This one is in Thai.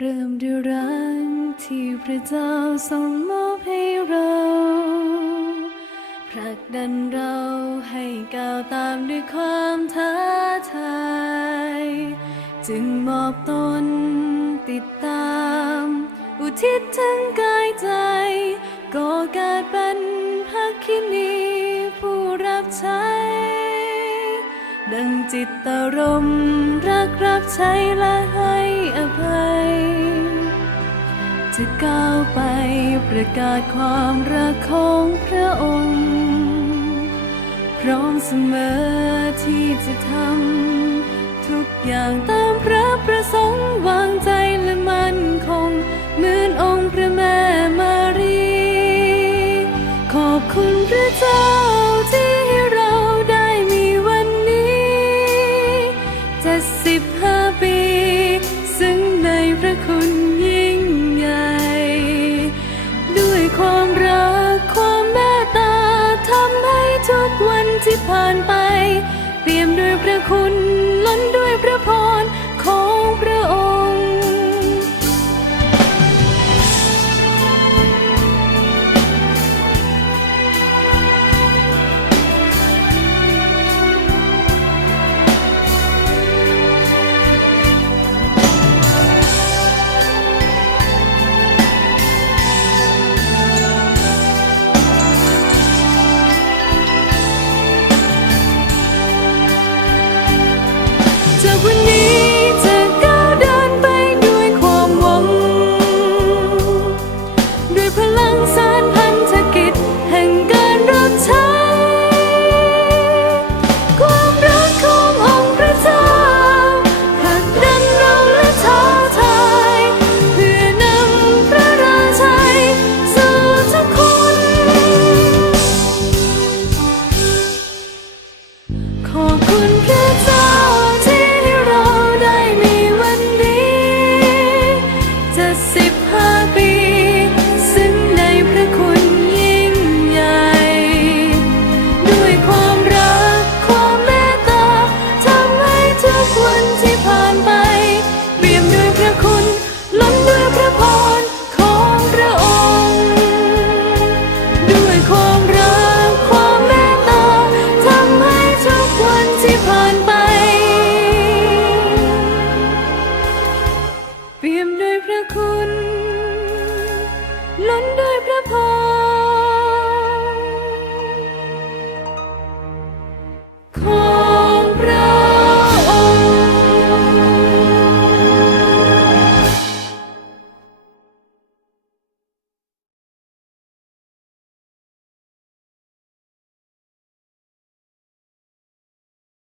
เริ่มด้วยรักที่พระเจ้าทรงมอบให้เราผลักดันเราให้ก้าวตามด้วยความท้าทาย จึงมอบตนติดตาม อุทิศทั้งกายใจก็เกิดเป็นพักคินีผู้รับใช้ ดังจิตตรมรักรับใช้และให้อภัย จะก้าวไปประกาศความรักของพระองค์ พร้อมเสมอที่จะทำทุกอย่างตามพระประสงค์วางใจและมั่นคงเหมือน ที่ผ่านไป เปี่ยมด้วยพระคุณล้นด้วยพระพร 快冷散。